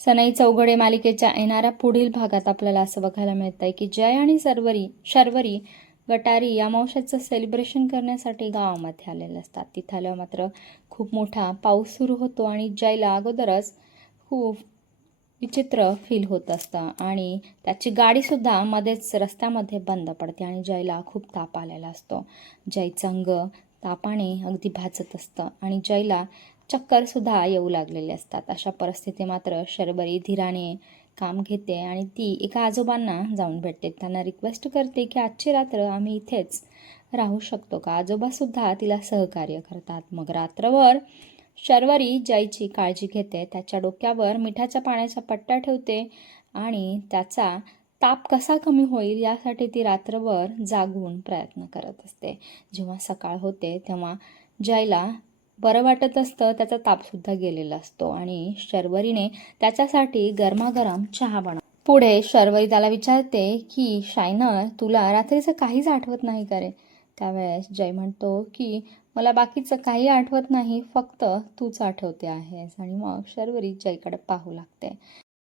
सनई चौघडे मालिकेच्या येणाऱ्या पुढील भागात आपल्याला असं बघायला मिळत आहे की जय आणि शर्वरी गटारी अमावस्याचं सेलिब्रेशन करण्यासाठी गावामध्ये आलेले असतात. तिथं आल्यावर मात्र खूप मोठा पाऊस सुरू होतो आणि जयला अगोदरच खूप विचित्र फील होत असतं आणि त्याची गाडीसुद्धा मध्येच रस्त्यामध्ये बंद पडते आणि जयला खूप ताप आलेला असतो. जयचं अंग तापाने अगदी भाजत असतं आणि जयला चक्करसुद्धा येऊ लागलेले असतात. अशा परिस्थिती मात्र शर्वरी धीराने काम घेते आणि ती एका आजोबांना जाऊन भेटते. त्यांना रिक्वेस्ट करते की आजची रात्र आम्ही इथेच राहू शकतो का. आजोबासुद्धा तिला सहकार्य करतात. मग रात्रभर शर्वरी जयची काळजी घेते. त्याच्या डोक्यावर मिठाच्या पाण्याचा पट्टा ठेवते आणि त्याचा ताप कसा कमी होईल यासाठी ती रात्रभर जागून प्रयत्न करत असते. जेव्हा सकाळ होते तेव्हा जयला बरं वाटत असतं. त्याचा तापसुद्धा गेलेला असतो आणि शर्वरीने त्याच्यासाठी गरमागरम चहा बनव. पुढे शर्वरी त्याला विचारते की शायनर, तुला रात्रीचं काहीच आठवत नाही का रे. त्यावेळेस जय म्हणतो की मला बाकीचं काही आठवत नाही, फक्त तूच आठवते आहेस. आणि मग शर्वरी जयकडे पाहू लागते.